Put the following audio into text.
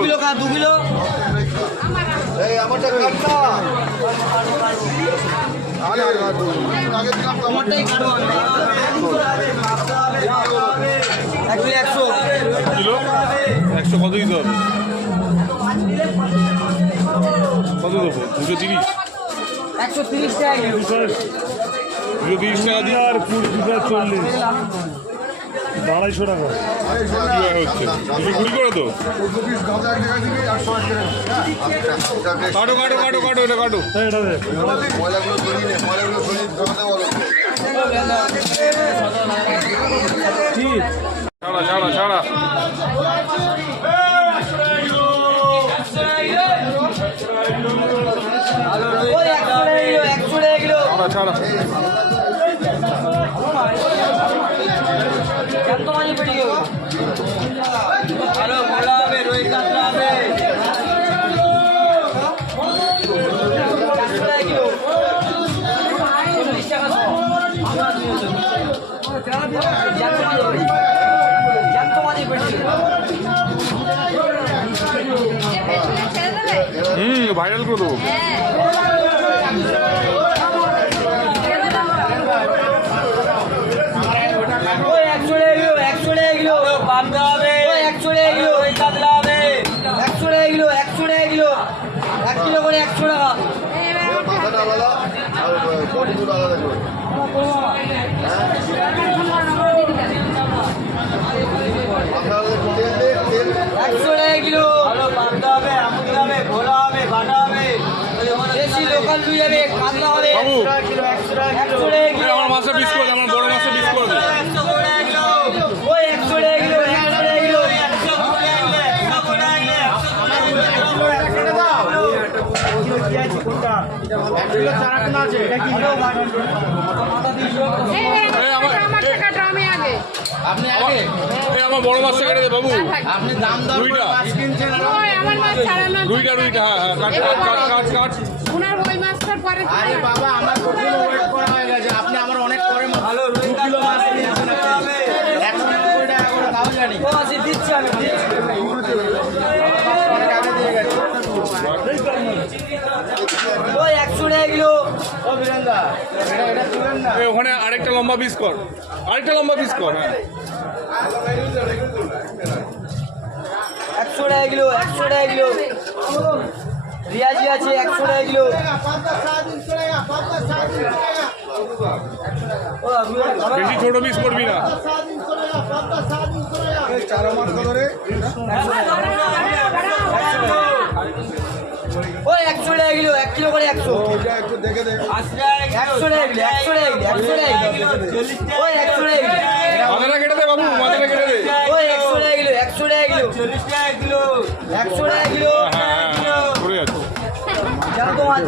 Kilo কা 2 kilo এই আমারটা কাটনা আরে আগে দিলাম আমারটাই কাটবো 1 কিলো 100 কিলো 100 কত দিতে হবে? কত দেবো? 230 130 টাকা কিলো 230 টাকা দিয়ে আর 40 250 টাকা হচ্ছে 220 করে তো কাটো কাটো কাটো কাটো এটা কাটো এটা দে ময়লাগুলো সরিয়ে নে ময়লাগুলো সরিয়ে জমাতে বলো ঠিক ছাড়া ছাড়া ছাড়া ওই 100 কিলো ছাড়া কত মানি পড়ি গেল ভালো ভালো হবে রোহিত কাতলা হবে 100 কিলো 40 টাকা জানতো মানি পড়ি ভাইরাল করে দেবো ওই 100 কিলো বান্দা হবে 100 কিলো রোহিত কাতলা হবে 100 কিলো 1 কিলো করে 100 টাকা মাথাটা আলাদা আর বডিগুলো আলাদা করে মাথা আলাদা তেল দে তেল 100 কিলো ভালো বান্দা হবে আমুল হবে ভোলা হবে বাটা হবে দেশি লোকাল দুই হবে কাতলা হবে বাবু 100 কিলো আমার মাছটা পিস করে দে, আমার বড় মাছটা পিস করে দে। ওই 100 কিলো আপনি আগে এই আমার বড় মাছটা কেটে দে বাবু আপনি দাম দর করে দুইটা। মাছ কিনছেন আর আমার মাছ ছাড়ানো রুইটা রুইটা হ্যাঁ হ্যাঁ কাট কাট কাট কাট কাট ওনার ওই মাছটার পরে আরে বাবা আমার দুদিন ওয়েট করা হয়ে গেছে আপনি আমার অনেক পরে ভালো দু কিলো মাছ নিয়েছেন আপনি 190 টাকা করে তাও জানি ও আছে দিচ্ছি আমি অনেক আগে দিয়ে গেছে ওই 100 কিলো ও বীরেন্দা এটা তুলেন না এই ওখানে আরেকটা লম্বা পিস কর আরেকটা লম্বা পিস কর হ্যাঁ 100 কিলো 100 কিলো রিয়াজি আছে 100 কিলো বেশি ছোট পিস করবি না চার মাস ধরে ওই 100 কিলো 1 কিলো করে 100 ওইটা একটু দেখে দে 100 কিলো ওই 100 কিলো মাথাটা কেটে দে বাবু মাথাটা কেটে দে ওই 100 কিলো 100 কিলো 100 কিলো হ্যাঁ হ্যাঁ পড়ে যাচ্ছে জানতো মাছ